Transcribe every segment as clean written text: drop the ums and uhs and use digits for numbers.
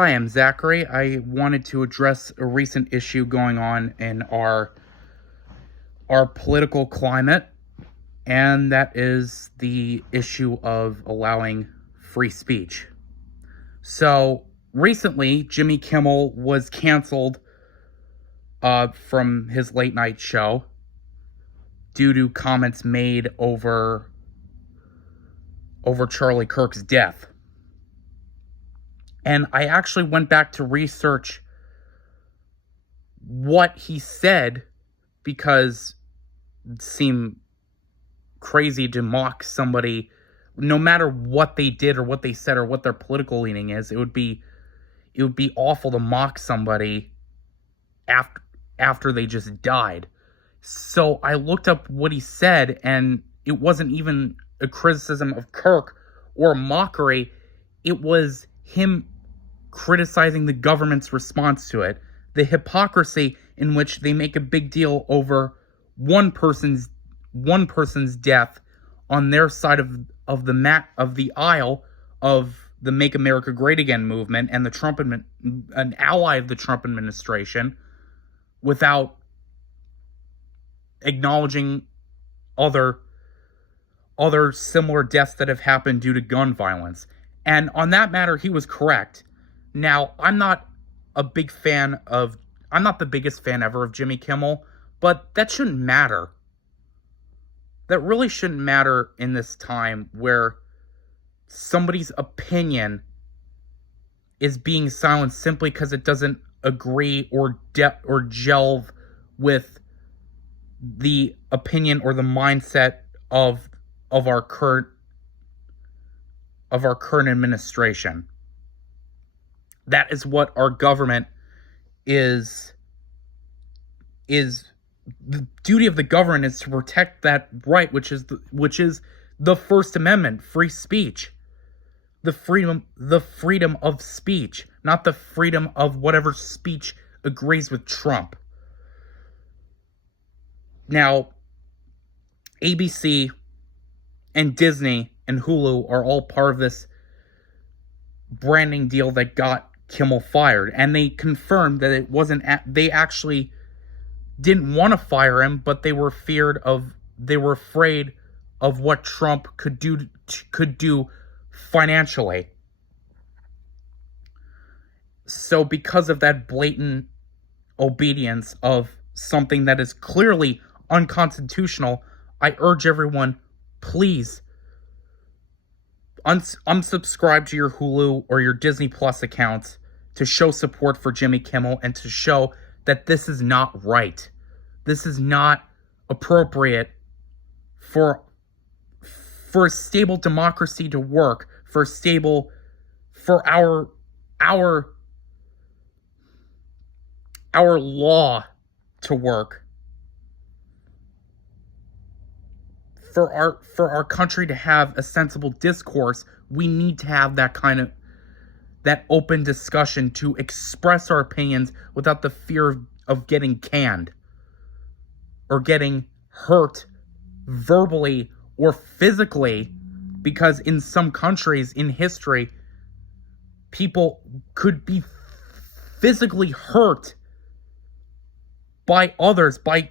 Hi, I'm Zachary. I wanted to address a recent issue going on in our political climate, and that is the issue of allowing free speech. So, recently, Jimmy Kimmel was canceled from his late night show due to comments made over Charlie Kirk's death. And I actually went back to research what he said because it seemed crazy to mock somebody, no matter what they did or what they said or what their political leaning is. It would be awful to mock somebody after they just died. So I looked up what he said, and it wasn't even a criticism of Kirk or a mockery. It was him criticizing the government's response to it, the hypocrisy in which they make a big deal over one person's death on their side of the aisle of the Make America Great Again movement and an ally of the Trump administration, without acknowledging other similar deaths that have happened due to gun violence. And on that matter, he was correct. Now, I'm not the biggest fan ever of Jimmy Kimmel, but that shouldn't matter. That really shouldn't matter in this time where somebody's opinion is being silenced simply because it doesn't agree or gel with the opinion or the mindset of our current administration. That is what our government is. The duty of the government is to protect that right, which is the First Amendment, free speech, the freedom of speech, not the freedom of whatever speech agrees with Trump. Now, ABC and Disney and Hulu are all part of this branding deal that got Kimmel fired, and they confirmed that it wasn't. They actually didn't want to fire him, but they were afraid of what Trump could do financially. So, because of that blatant obedience of something that is clearly unconstitutional, I urge everyone, please unsubscribe to your Hulu or your Disney Plus accounts to show support for Jimmy Kimmel and to show that this is not right. This is not appropriate for a stable democracy to work, for our law to work, for our country to have a sensible discourse. We need to have that open discussion to express our opinions without the fear of getting canned or getting hurt verbally or physically, because in some countries in history, people could be physically hurt by others, by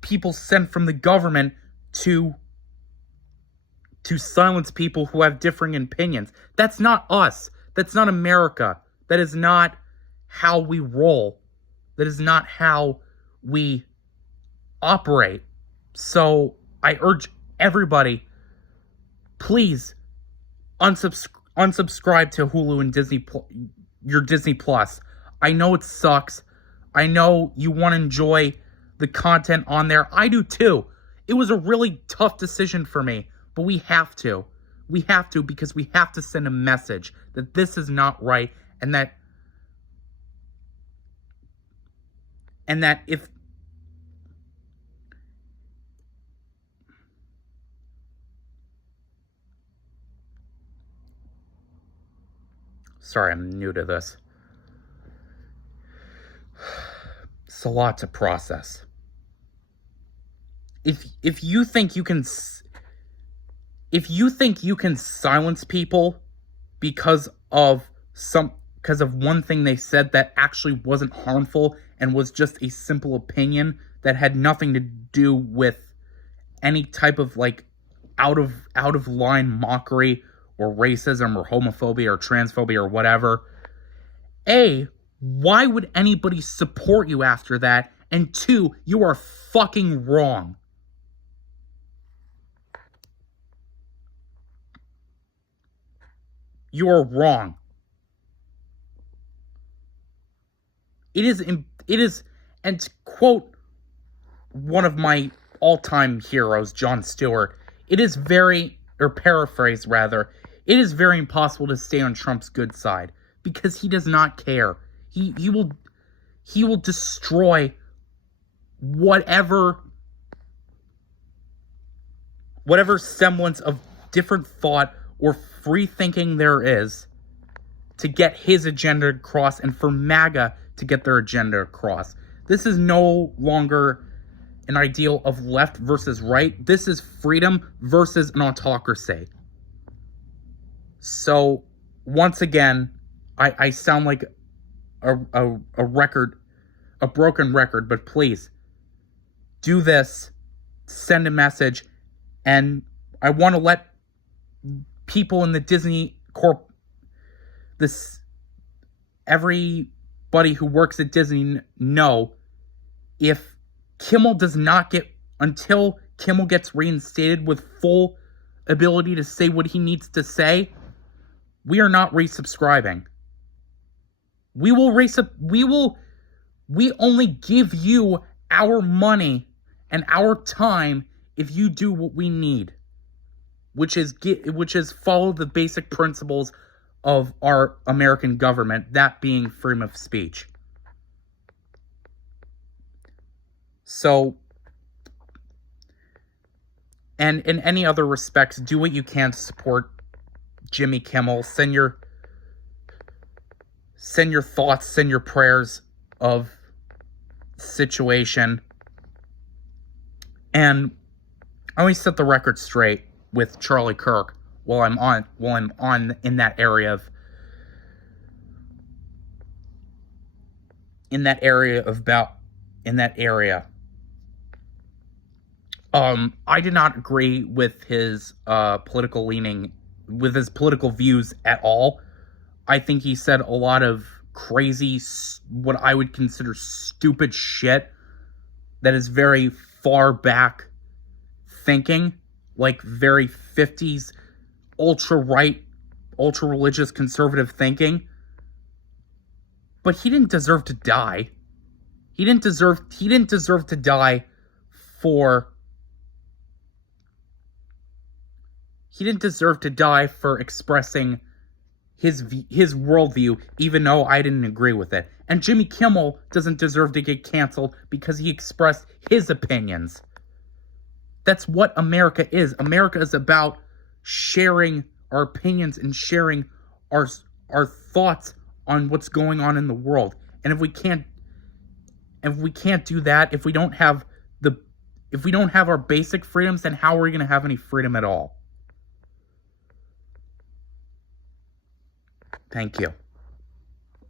people sent from the government to silence people who have differing opinions. That's not us. That's not America. That is not how we roll. That is not how we operate. So I urge everybody, please unsubscribe to Hulu and your Disney Plus. I know it sucks. I know you want to enjoy the content on there. I do too. It was a really tough decision for me, but we have to. We have to, because we have to send a message that this is not right, and that if sorry, I'm new to this. It's a lot to process. If you think you can silence people because of because of one thing they said that actually wasn't harmful and was just a simple opinion that had nothing to do with any type of like out of line mockery or racism or homophobia or transphobia or whatever. A, why would anybody support you after that? And two, you are fucking wrong. You are wrong. It is, and to quote one of my all-time heroes, Jon Stewart, it is very, or paraphrase rather, it is very impossible to stay on Trump's good side because he does not care. He will destroy whatever semblance of different thought or free thinking there is to get his agenda across and for MAGA to get their agenda across. This is no longer an ideal of left versus right. This is freedom versus an autocracy. So, once again, I sound like a broken record, but please, do this, send a message, and I want to let people in the Disney Corp, everybody who works at Disney know, if Kimmel does not until Kimmel gets reinstated with full ability to say what he needs to say, we are not resubscribing. We only give you our money and our time if you do what we need, which is follow the basic principles of our American government, that being freedom of speech. So, and in any other respects, do what you can to support Jimmy Kimmel. Send your thoughts, send your prayers of situation. And I always set the record straight with Charlie Kirk while I'm on in that area. I did not agree with his political views at all. I think he said a lot of crazy, what I would consider stupid shit that is very far back thinking, like very 50s ultra-right, ultra-religious conservative thinking. But he didn't deserve to die. He didn't deserve to die for expressing his worldview, even though I didn't agree with it. And Jimmy Kimmel doesn't deserve to get canceled because he expressed his opinions. That's what America is. America is about sharing our opinions and sharing our thoughts on what's going on in the world. And if we can't do that, if we don't have our basic freedoms, then how are we going to have any freedom at all? Thank you.